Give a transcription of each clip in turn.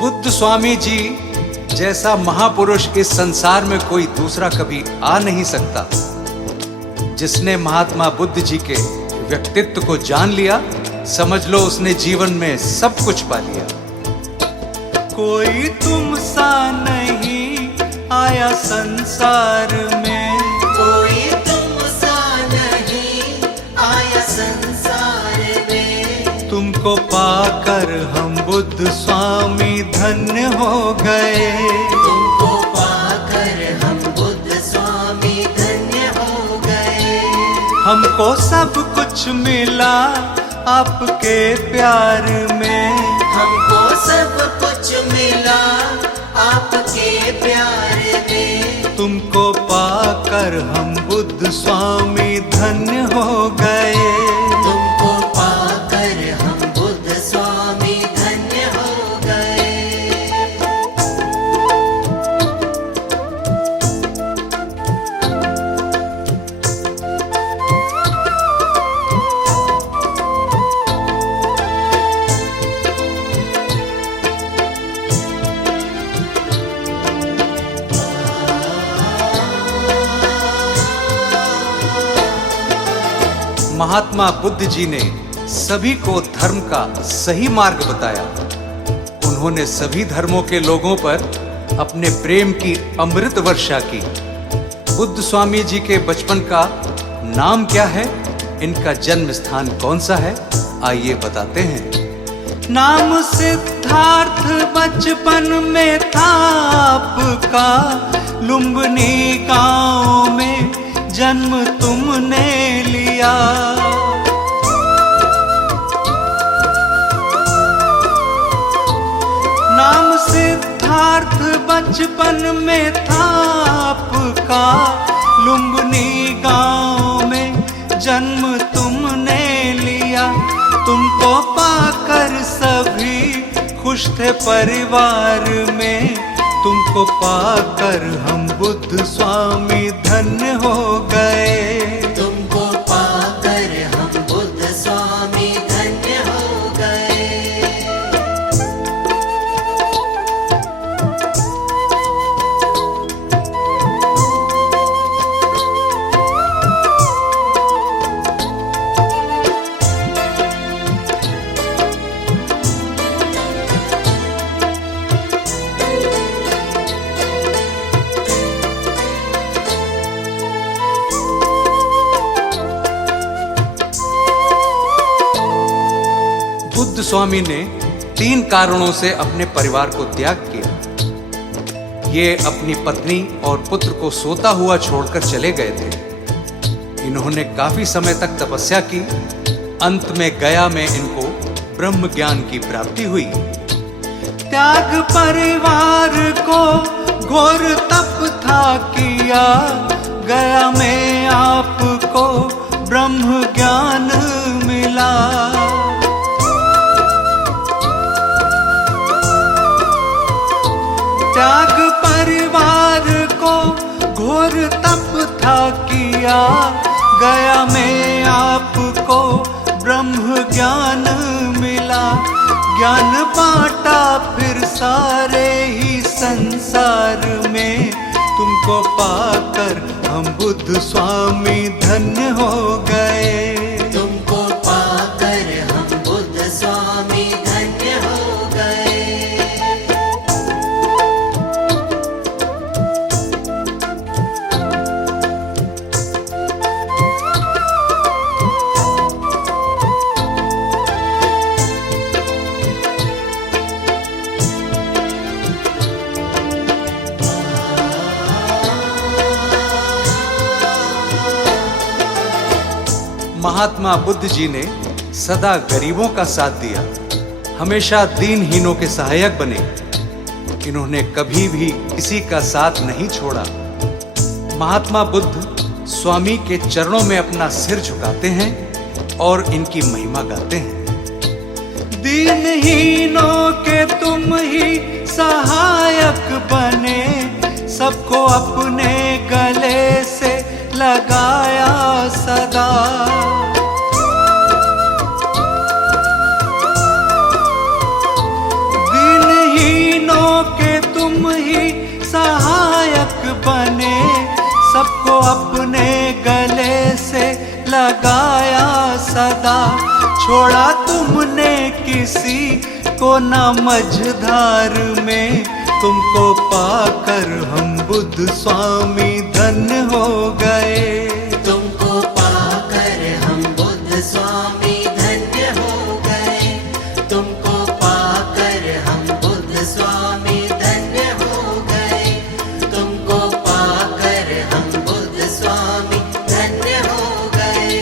बुद्ध स्वामी जी जैसा महापुरुष इस संसार में कोई दूसरा कभी आ नहीं सकता। जिसने महात्मा बुद्ध जी के व्यक्तित्व को जान लिया, समझ लो उसने जीवन में सब कुछ पा लिया। कोई तुम सा नहीं आया संसार में, कोई तुम सा नहीं आया संसार में। तुमको पाकर हम बुद्ध स्वामी धन्य हो गए। तुमको पाकर हम बुद्ध स्वामी धन्य हो गए। हमको सब कुछ मिला आपके प्यार में, हमको सब कुछ मिला आपके प्यार में। तुमको पाकर हम बुद्ध स्वामी धन्य हो गए। तुमको पाकर हम बुद्ध स्वामी धन्य हो गए। महात्मा बुद्ध जी ने सभी को धर्म का सही मार्ग बताया। उन्होंने सभी धर्मों के लोगों पर अपने प्रेम की अमृत वर्षा की। बुद्ध स्वामी जी के बचपन का नाम क्या है, इनका जन्म स्थान कौन सा है, आइए बताते हैं। नाम सिद्धार्थ बचपन में था आपका, लुम्बिनी गांव में जन्म तुमने लिया। नाम सिद्धार्थ बचपन में था आपका, लुम्बिनी गांव में जन्म तुमने लिया। तुमको पाकर सभी खुश थे परिवार में, तुमको पाकर हम बुद्ध स्वामी धन्य हो गए। तुमको पाकर हम बुद्ध स्वामी धन्य हो गए। बुद्ध स्वामी ने 3 कारणों से अपने परिवार को त्याग किया। ये अपनी पत्नी और पुत्र को सोता हुआ छोड़कर चले गए थे। इन्होंने काफी समय तक तपस्या की। अंत में गया में इनको ब्रह्म ज्ञान की प्राप्ति हुई। त्याग परिवार को घोर तप था किया, गया में आपको ब्रह्म ज्ञान मिला। त्याग परिवार को घोर तप था किया, गया में आपको ब्रह्म ज्ञान मिला। ज्ञान बांटा फिर सारे ही संसार में, तुमको पाकर हम बुद्ध स्वामी धन्य हो गए। तुमको पाकर हम बुद्ध स्वामी धन्य हो गए। महात्मा बुद्ध जी ने सदा गरीबों का साथ दिया, हमेशा दीनहीनों के सहायक बने। इन्होंने कभी भी किसी का साथ नहीं छोड़ा। महात्मा बुद्ध स्वामी के चरणों में अपना सिर झुकाते हैं और इनकी महिमा गाते हैं। दीनहीनों के तुम ही सहायक बने, सबको अपने गले से लगाया सदा। दीनहीनों के तुम ही सहायक बने, सबको अपने गले से लगाया सदा। छोड़ा तुमने किसी को न मझधार में, तुमको पाकर हम बुद्ध स्वामी धन्य हो गए। तुमको पाकर हम बुद्ध स्वामी धन्य हो गए। तुमको पाकर हम बुद्ध स्वामी धन्य हो गए। तुमको पाकर हम बुद्ध स्वामी धन्य हो गए।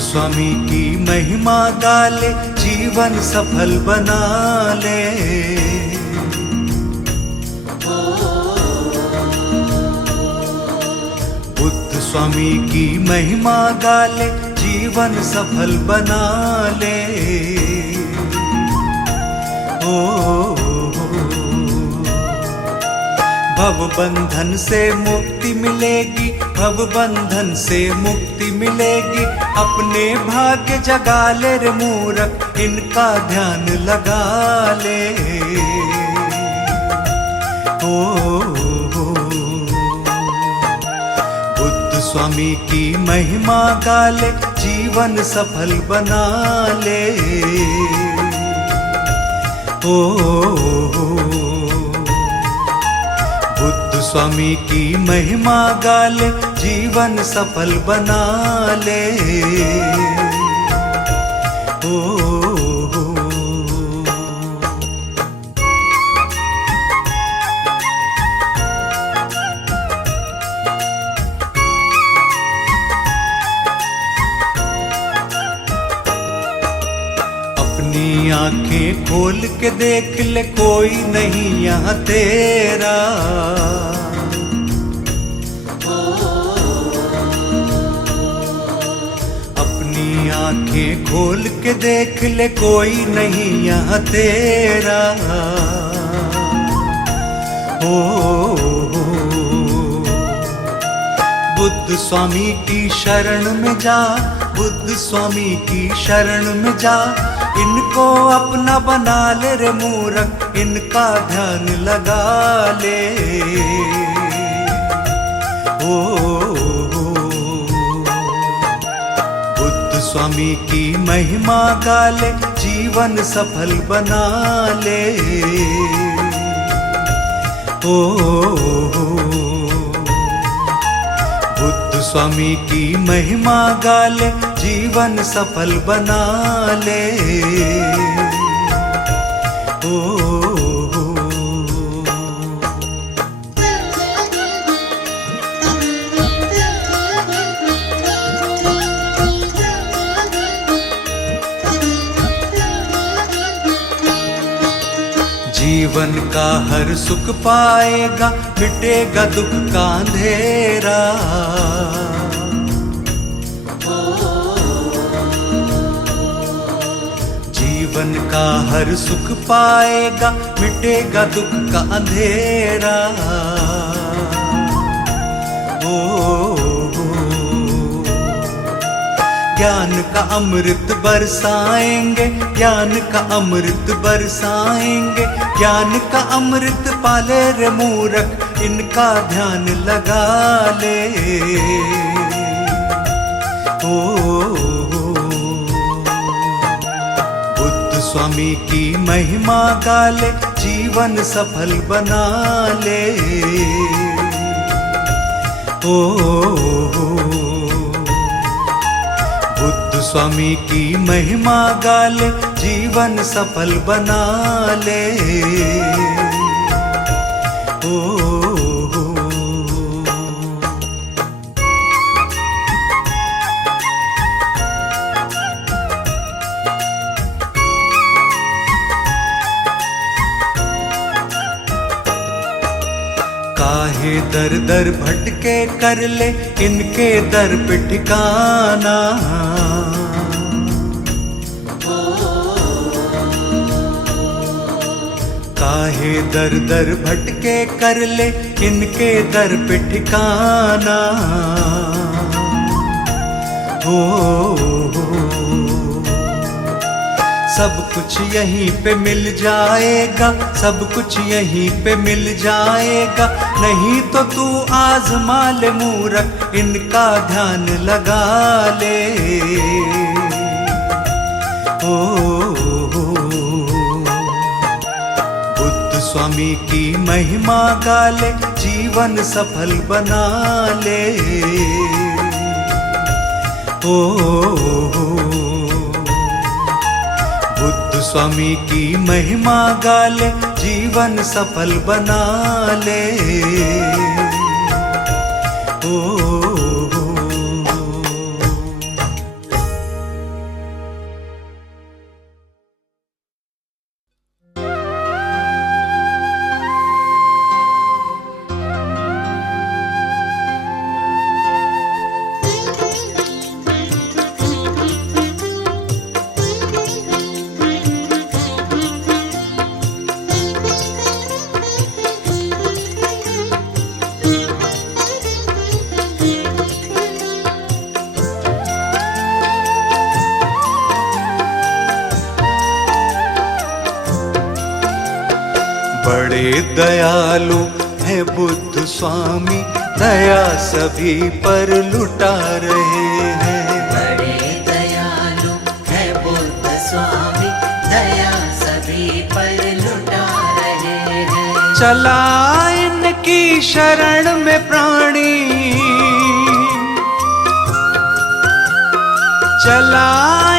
स्वामी की महिमा गाले, जीवन सफल बना ले। बुद्ध स्वामी की महिमा गाले, जीवन सफल बना ले। भव बंधन से मुक्ति मिलेगी, भव बंधन से मुक्ति मिलेगी। अपने भाग्य जगा ले रे मूर्ख, इनका ध्यान लगा ले। बुद्ध स्वामी की महिमा गाले, जीवन सफल बना ले। बुद्ध स्वामी की महिमा गाले, जीवन सफल बना ले। अपनी आंखें खोल के देख ले, कोई नहीं यहाँ तेरा। अपनी आंखें खोल के देख ले, कोई नहीं यहाँ तेरा। बुद्ध स्वामी की शरण में जा, बुद्ध स्वामी की शरण में जा। इनको अपना बना ले रे मूर्ख, इनका ध्यान लगा ले। बुद्ध स्वामी की महिमा गाले, जीवन सफल बना ले। बुद्ध स्वामी की महिमा गाले, जीवन सफल बना ले। जीवन का हर सुख पाएगा, मिटेगा दुख का अंधेरा। जीवन का हर सुख पाएगा, मिटेगा दुख का अंधेरा। ज्ञान का अमृत बरसाएंगे, ज्ञान का अमृत बरसाएंगे। ज्ञान का अमृत पाले रे मूरख, इनका ध्यान लगा ले। बुद्ध स्वामी की महिमा गाले, जीवन सफल बना ले। बुद्ध स्वामी की महिमा गाले, जीवन सफल बना ले। काहे दर दर भटके कर ले, इनके दर पे ठिकाना। काहे दर दर भटके कर ले, इनके दर पे ठिकाना। सब कुछ यहीं पे मिल जाएगा, सब कुछ यहीं पे मिल जाएगा। नहीं तो तू आजमा ले मूरख, इनका ध्यान लगा ले। बुद्ध स्वामी की महिमा गाले, जीवन सफल बना ले। बुद्ध स्वामी की महिमा गाले, जीवन सफल बना ले। बड़े दयालु है बुद्ध स्वामी, दया सभी पर लुटा रहे हैं। बड़े दयालु है बुद्ध स्वामी, दया सभी पर लुटा रहे हैं। चला इनकी शरण में प्राणी, चला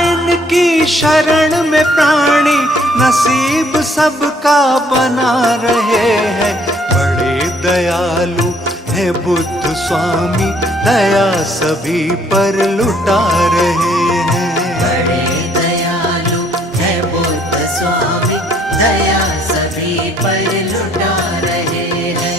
इनकी शरण में प्राणी, नसीब सबका बना रहे हैं। बड़े दयालु है बुद्ध स्वामी, दया सभी पर लुटा रहे हैं। बड़े दयालु है बुद्ध स्वामी, दया सभी पर लुटा रहे हैं।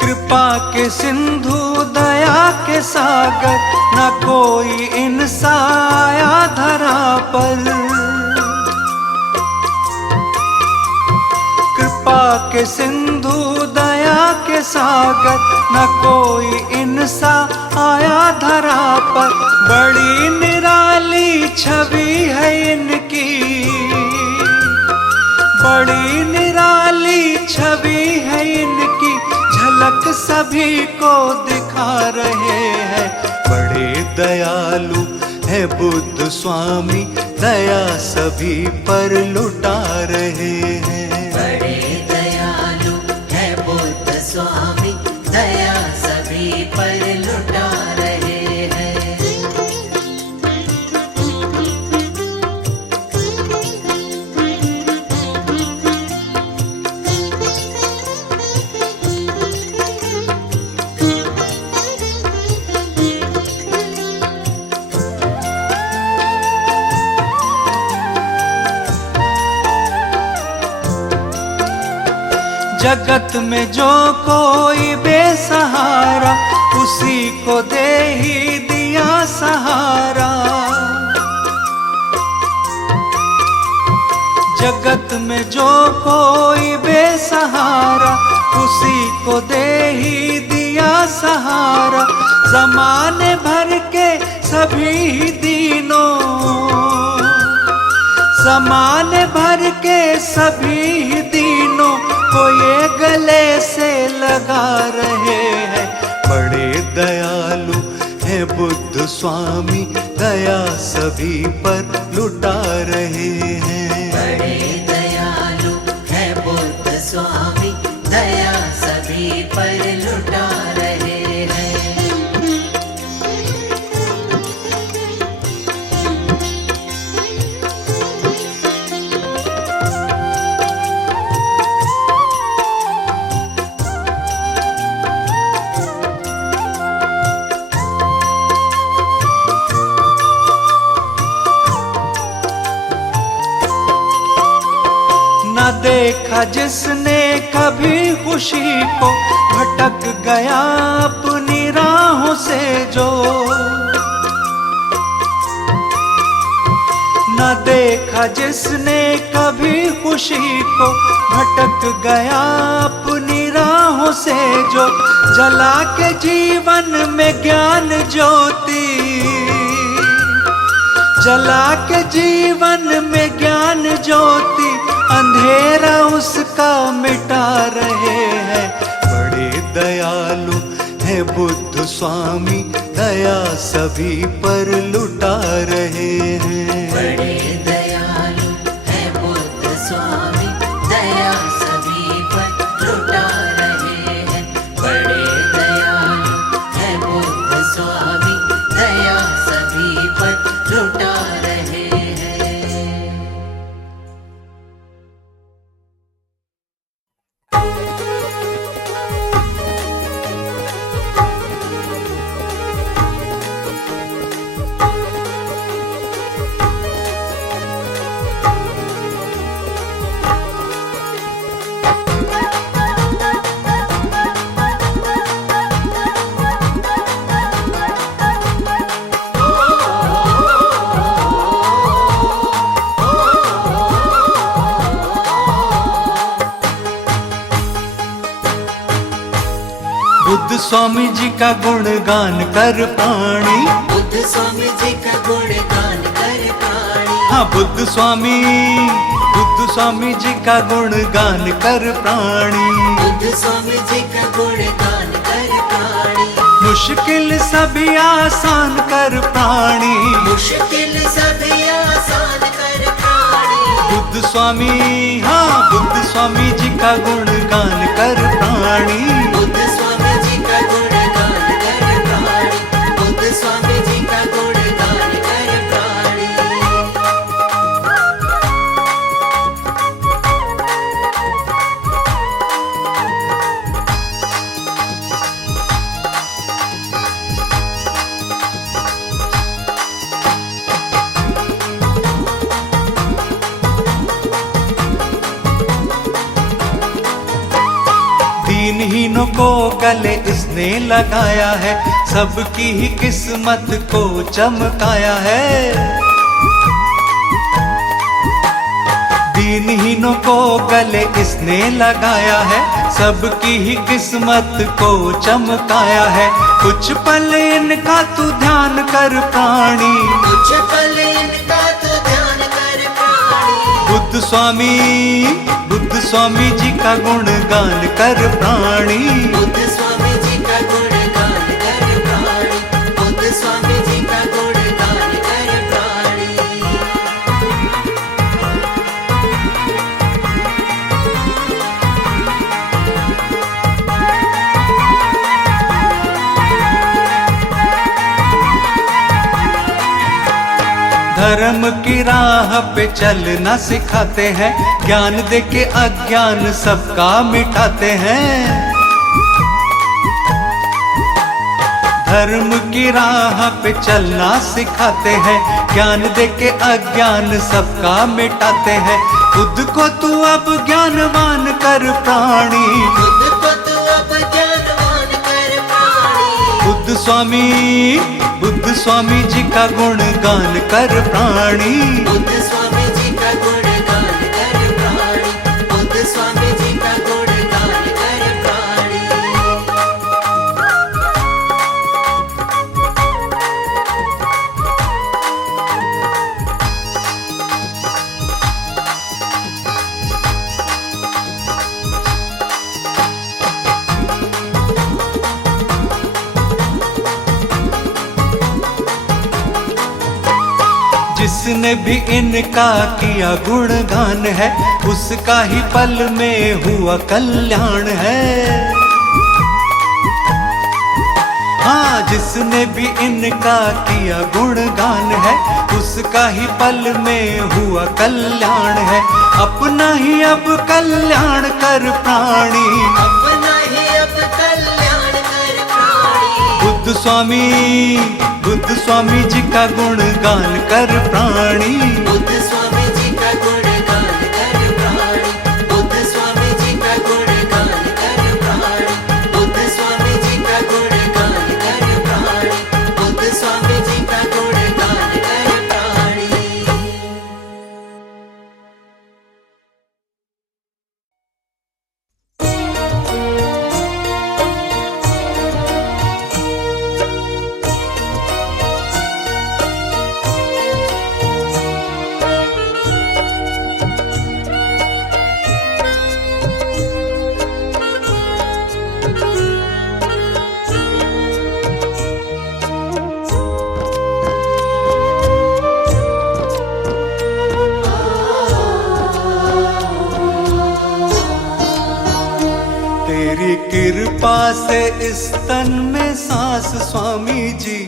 कृपा के सिंधु दया के सागर, न कोई इनसा आया धरा पर। कृपा के सिंधु दया के सागर, न कोई इनसा आया धरा पर। बड़ी निराली छवि है इनकी, बड़ी निराली छवि है इनकी, झलक सभी को दिखा रहे हैं। बड़े दयालु है बुद्ध स्वामी, दया सभी पर लुटा रहे हैं। बड़े दयालु है बुद्ध स्वामी, दया सभी पर लुटा रहे हैं। जगत में जो कोई बेसहारा, उसी को दे ही दिया सहारा। जगत में जो कोई बेसहारा, उसी को दे ही दिया सहारा। ज़माने भर के सभी दीनों, ज़माने भर के सभी दीनों को ये गले से लगा रहे हैं। बड़े दयालु है बुद्ध स्वामी, दया सभी पर लुटा रहे हैं। बड़े दयालु है बुद्ध स्वामी, दया सभी पर लुटा रहे हैं। न देखा जिसने कभी खुशी को, भटक गया अपनी राहों से जो। न देखा जिसने कभी खुशी को, भटक गया अपनी राहों से जो। जला के जीवन में ज्ञान ज्योति, जला के जीवन में ज्ञान ज्योति, अंधेरा उसका मिटा रहे हैं। बड़े दयालु है बुद्ध स्वामी, दया सभी पर लुटा रहे हैं। बड़े दयालु है बुद्ध स्वामी, दया सभी पर लुटा रहे हैं। बड़े दयालु है बुद्ध स्वामी, दया सभी पर लुटा रहे हैं। बुद्ध स्वामी जी का गुणगान कर प्राणी, बुद्ध स्वामी जी का गुणगान कर प्राणी। हाँ बुद्ध स्वामी जी का गुणगान कर प्राणी। बुद्ध स्वामी जी का गुणगान कर प्राणी। मुश्किल सभी आसान कर प्राणी, मुश्किल सभी आसान कर प्राणी। बुद्ध स्वामी, हाँ बुद्ध स्वामी जी का गुणगान कर प्राणी। बुद्ध स्वामी जी का गुणगान कर प्राणी। बुद्ध स्वामी जी का गुणगान कर प्राणी। दीनहीनों को गले इसने लगाया है, सबकी ही किस्मत को चमकाया है। दीनहीनों को गले इसने लगाया है, सबकी ही किस्मत को चमकाया है। कुछ पल इनका तू ध्यान कर प्राणी, कुछ पल इनका तू ध्यान कर प्राणी। बुद्ध स्वामी जी का गुणगान कर प्राणी। बुद्ध स्वामी जी का गुणगान कर प्राणी। बुद्ध स्वामी जी का गुणगान कर प्राणी। धर्म की राह पे चलना सिखाते हैं, ज्ञान देके अज्ञान सबका मिटाते हैं। धर्म की राह पे चलना सिखाते हैं, ज्ञान देके अज्ञान सबका मिटाते हैं। खुद को तू अब ज्ञानवान कर प्राणी, खुद को तू अब ज्ञानवान कर प्राणी। बुद्ध स्वामी जी का गुणगान कर प्राणी। बुद्ध स्वामी जी का गुणगान कर प्राणी। बुद्ध स्वामी जी का गुणगान कर प्राणी। जिसने भी इनका किया गुणगान है, उसका ही पल में हुआ कल्याण है। हाँ, जिसने भी इनका किया गुणगान है, उसका ही पल में हुआ कल्याण है। अपना ही अब कल्याण कर प्राणी, अपना ही अब कल्याण कर प्राणी। बुद्ध स्वामी जी का गुणगान कर प्राणी। बुद्ध स्वामी जी का गुणगान कर प्राणी। बुद्ध स्वामी जी का गुणगान कर प्राणी। बुद्ध स्वामी जी का गुणगान कर प्राणी। बुद्ध स्वामी जी का गुणगान कर प्राणी। तेरी कृपा से इस तन में सांस स्वामी जी,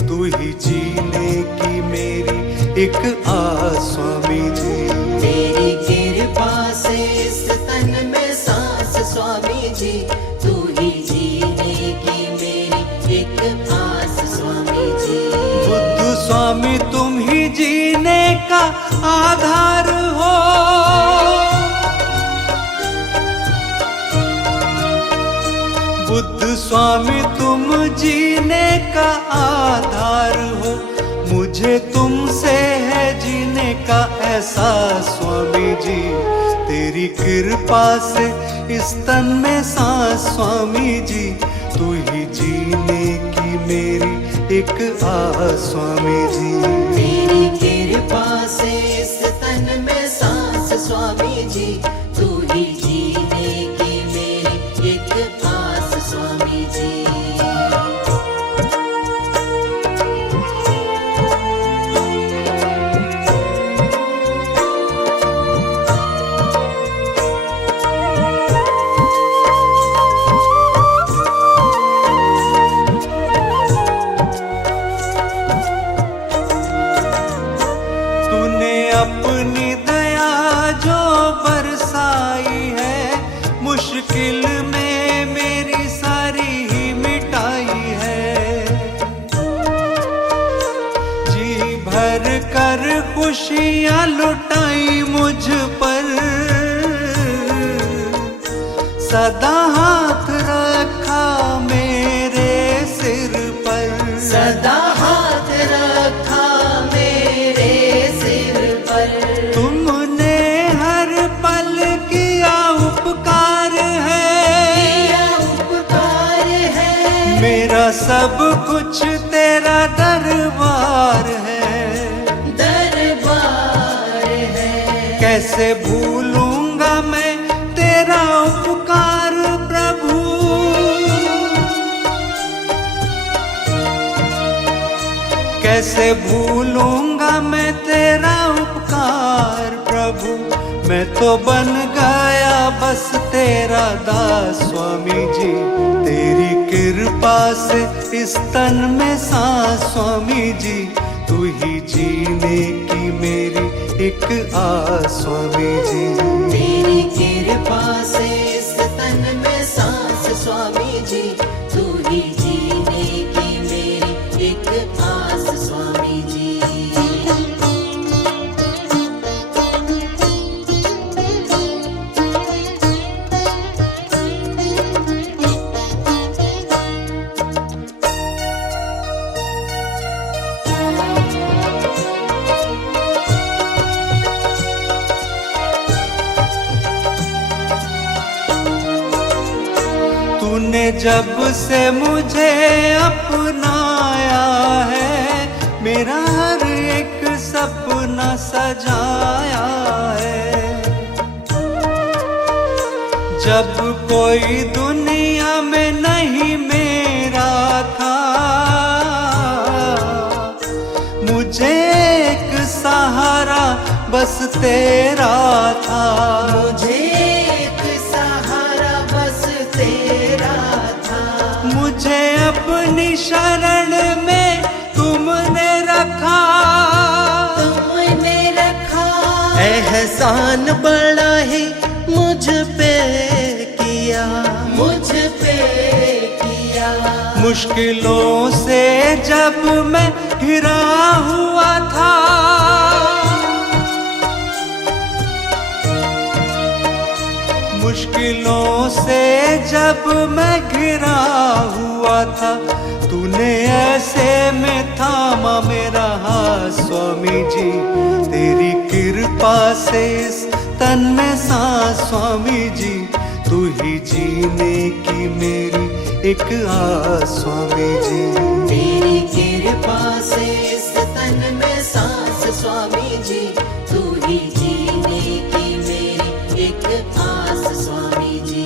तू ही जीने की मेरी एक आस स्वामी जी। तेरी कृपा से इस तन में सांस स्वामी जी, तू ही जीने की मेरी एक आस स्वामी जी। बुद्ध स्वामी तुम ही जीने का आधार हो, बुद्ध स्वामी तुम जीने का आधार हो। मुझे तुमसे है जीने का एहसास स्वामी जी। तेरी कृपा से इस तन में सांस स्वामी जी, तू ही जीने की मेरी एक आस स्वामी जी। तेरी कृपा से इस तन में सांस स्वामी जी, तू ही जीने की मेरी एक आस स्वामी जी। तूने अपनी दया जो बरसाई है, मुश्किल में मेरी सारी ही मिटाई है। जी भर कर खुशियाँ लुटाई मुझ पर, सदा हाथ रखा मेरे सिर पर। सदा हाथ रखा मेरे सिर पर। तुमने हर पल किया उपकार है, किया उपकार है। मेरा सब कुछ तेरा दरबार है। दरबार है। कैसे भूलूंगा मैं तेरा उपकार प्रभु, कैसे भूलूंगा मैं तेरा उपकार प्रभु। मैं तो बन गया बस तेरा दास स्वामी जी। तेरी कृपा से इस तन में सांस स्वामी जी, तू ही जीने की मेरी एक आस स्वामी जी। तेरी कृपा से इस तन में सांस स्वामी जी, तू ही जीने की एक आस स्वामी जी। तूने जब से मुझे अपनाया है, मेरा हर एक सपना सजाया है। जब कोई दुनिया में नहीं मेरा था, मुझे एक सहारा बस तेरा था। मुझे एक सहारा बस तेरा था। मुझे अपनी शरण में तुमने रखा, तुमने रखा। एहसान बड़ा ही मुझ पे किया, मुझ पे किया। मुश्किलों से जब मैं घिरा हुआ था, मुश्किलों से जब मैं घिरा हुआ था, तूने ऐसे में थामा मेरा हाथ स्वामी जी। तेरी कृपा से इस तन में सांस स्वामी जी, तू ही जीने की मेरी एक आस स्वामी जी। तेरी कृपा से इस तन में सांस स्वामी जी, तू ही जीने की मेरी एक आस स्वामी जी।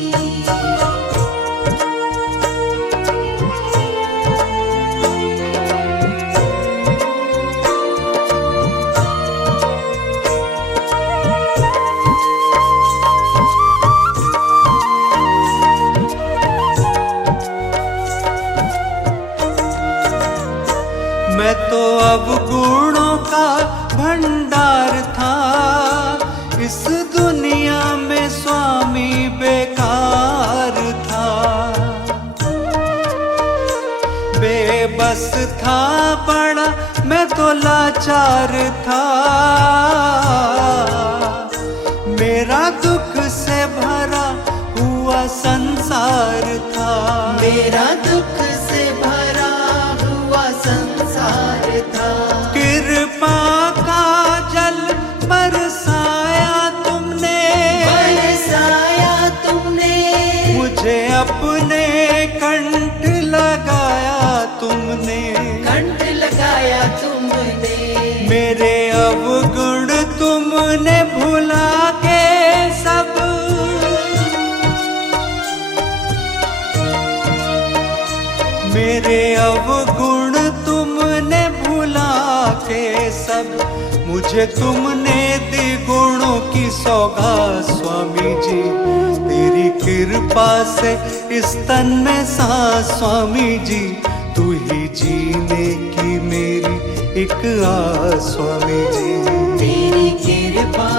मैं तो अब गुणों का भंडार था, इस दुनिया में स्वामी बेकार था। बेबस था बड़ा मैं तो लाचार था, मेरा दुख से भरा हुआ संसार था। मेरा दुख से भरा हुआ संसार था। कृपा का जल बरसाया तुमने, बरसाया तुमने। मुझे अपने कंठ लगाया तुमने, कंठ लगाया तुमने। मेरे अवगुण तुमने भुला के सब, मेरे अवगुण तुमने भुला के सब। मुझे तुमने दी गुणों की सौगात स्वामी जी। तेरी कृपा से इस तन में सांस स्वामी जी, तू ही जीने की मेरी एक आस स्वामी जी। तेरी कृपा